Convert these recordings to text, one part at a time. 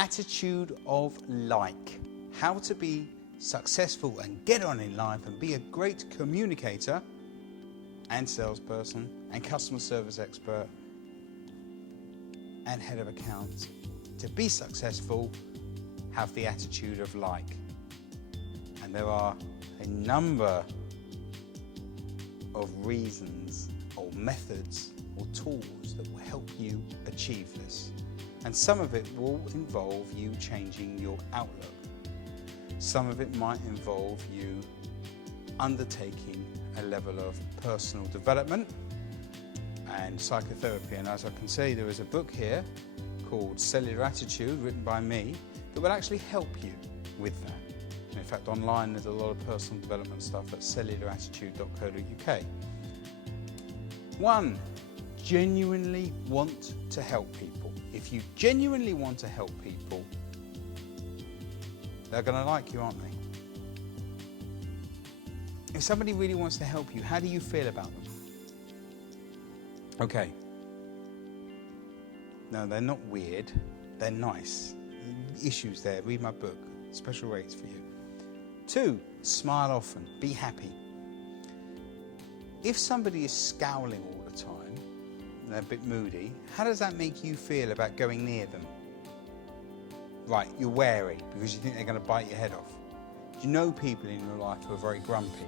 attitude of like. How to be successful and get on in life and be a great communicator and salesperson and customer service expert and head of accounts. To be successful, have the attitude of like. And there are a number of reasons or methods or tools that will help you achieve this. And some of it will involve you changing your outlook. Some of it might involve you undertaking a level of personal development and psychotherapy. And as I can say, there is a book here called Cellular Attitude, written by me, that will actually help you with that. And in fact, online there's a lot of personal development stuff at cellularattitude.co.uk. 1, genuinely want to help people. If you genuinely want to help people, they're going to like you, aren't they? If somebody really wants to help you, how do you feel about them? Okay. No, they're not weird. They're nice. Issues there. Read my book. Special rates for you. 2, smile often. Be happy. If somebody is scowling all the time, and they're a bit moody, how does that make you feel about going near them? Right, you're wary because you think they're going to bite your head off. You know people in your life who are very grumpy.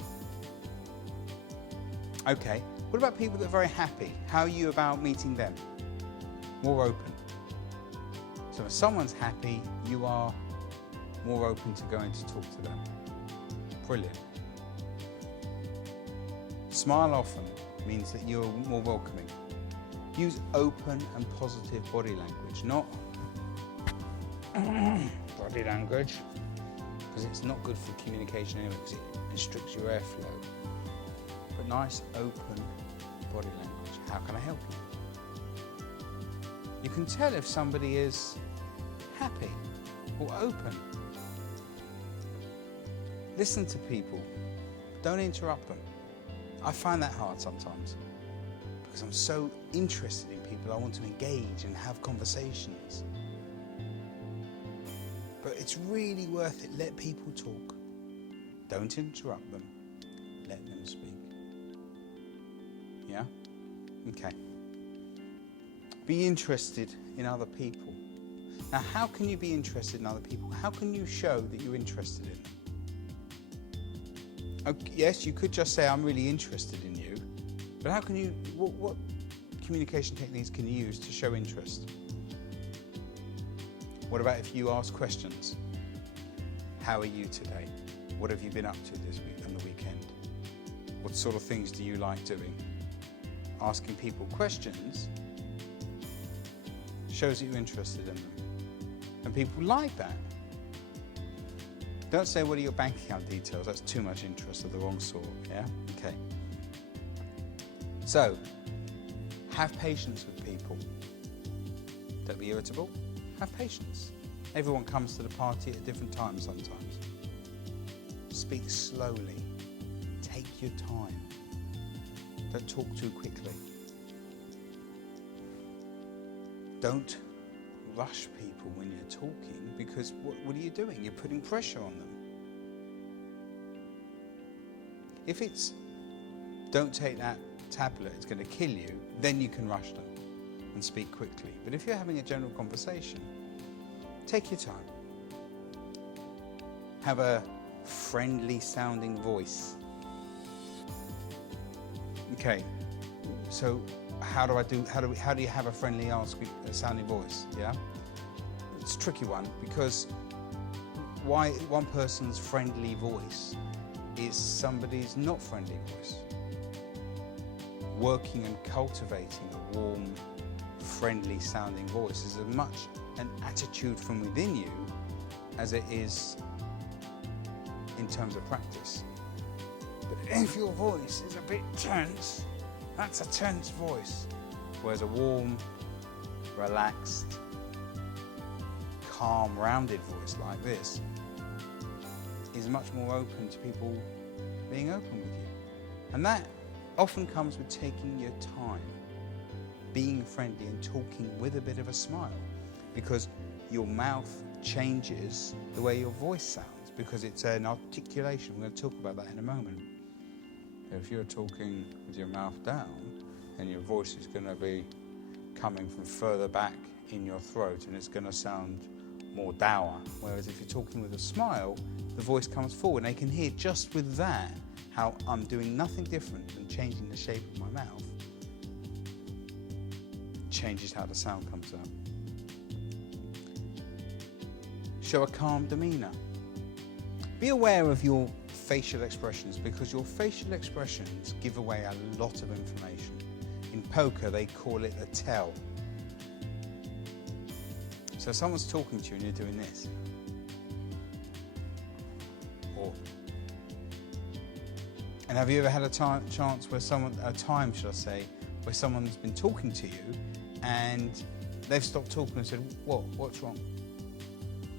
Okay, what about people that are very happy? How are you about meeting them? More open. So if someone's happy, you are more open to going to talk to them. Brilliant. Smile often means that you're more welcoming. Use open and positive body language, not body language, because it's not good for communication anyway, because it restricts your airflow. But nice open body language. How can I help you? You can tell if somebody is happy or open. Listen to people. Don't interrupt them. I find that hard sometimes because I'm so interested in people. I want to engage and have conversations. But it's really worth it. Let people talk. Don't interrupt them. Let them speak. Yeah? Okay. Be interested in other people. Now, how can you be interested in other people? How can you show that you're interested in them? Okay, yes, you could just say, I'm really interested in you. But how can you, what communication techniques can you use to show interest? What about if you ask questions? How are you today? What have you been up to this week and the weekend? What sort of things do you like doing? Asking people questions shows that you're interested in them. And people like that. Don't say, what are your bank account details? That's too much interest of the wrong sort, yeah? Okay. So, have patience with people. Don't be irritable. Have patience. Everyone comes to the party at a different time sometimes. Speak slowly. Take your time. Don't talk too quickly. Don't rush people when you're talking, because what are you doing? You're putting pressure on them. If it's, don't take that tablet, it's going to kill you, then you can rush them and speak quickly. But if you're having a general conversation, take your time. Have a friendly sounding voice. Okay, so how do you have a friendly sounding voice? Yeah, it's a tricky one, because why one person's friendly voice is somebody's not friendly voice. Working and cultivating a warm, friendly sounding voice is as much an attitude from within you as it is in terms of practice. But if your voice is a bit tense, that's a tense voice. Whereas a warm, relaxed, calm, rounded voice like this is much more open to people being open with you. And that often comes with taking your time, being friendly and talking with a bit of a smile. Because your mouth changes the way your voice sounds because it's an articulation. We're going to talk about that in a moment. If you're talking with your mouth down, then your voice is going to be coming from further back in your throat and it's going to sound more dour. Whereas if you're talking with a smile, the voice comes forward. And they can hear just with that how I'm doing nothing different than changing the shape of my mouth. Changes how the sound comes out. Show a calm demeanour. Be aware of your facial expressions because your facial expressions give away a lot of information. In poker, they call it a tell. So if someone's talking to you and you're doing this, and have you ever had a time where someone's been talking to you and they've stopped talking and said, what's wrong?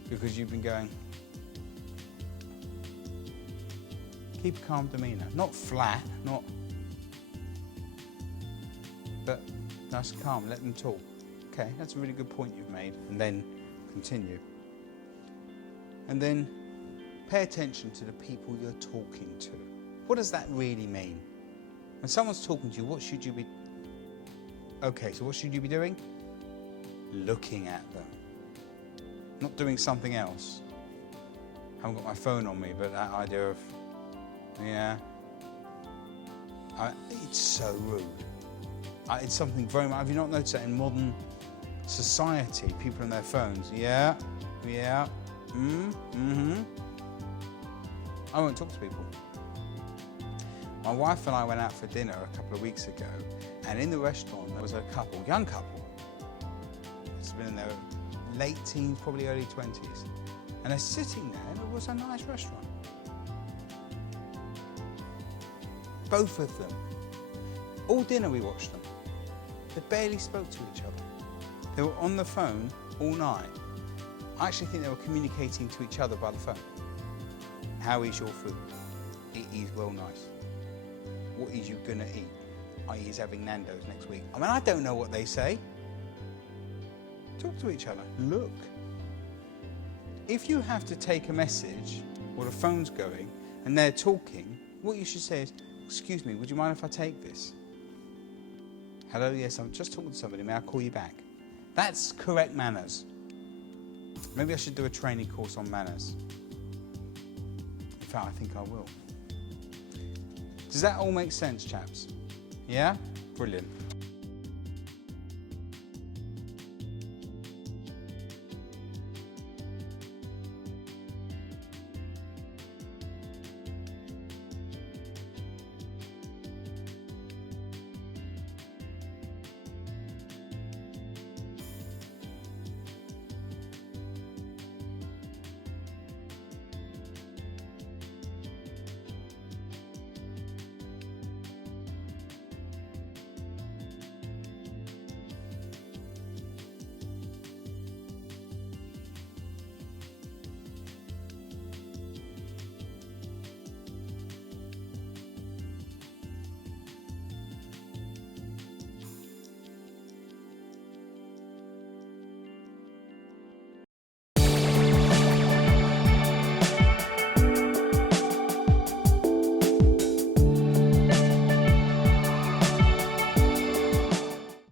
Because you've been going. Keep a calm demeanour, not flat, but nice and calm, let them talk. Okay, that's a really good point you've made. And then continue. And then pay attention to the people you're talking to. What does that really mean? When someone's talking to you, what should you be... Okay, so what should you be doing? Looking at them. Not doing something else. I haven't got my phone on me, but that idea of... Yeah. It's so rude. It's something very much... Have you not noticed that in modern society, people on their phones? Yeah. I won't talk to people. My wife and I went out for dinner a couple of weeks ago, and in the restaurant there was a couple, young couple. It's been in their late teens, probably early 20s. And they're sitting there, and it was a nice restaurant. Both of them. All dinner we watched them. They barely spoke to each other. They were on the phone all night. I actually think they were communicating to each other by the phone. How is your food? It is well nice. What is you gonna eat? He's having Nando's next week. I mean, I don't know what they say. Talk to each other. Look. If you have to take a message or the phone's going and they're talking, what you should say is, excuse me, would you mind if I take this? Hello, yes, I'm just talking to somebody. May I call you back? That's correct manners. Maybe I should do a training course on manners. In fact, I think I will. Does that all make sense, chaps? Yeah? Brilliant.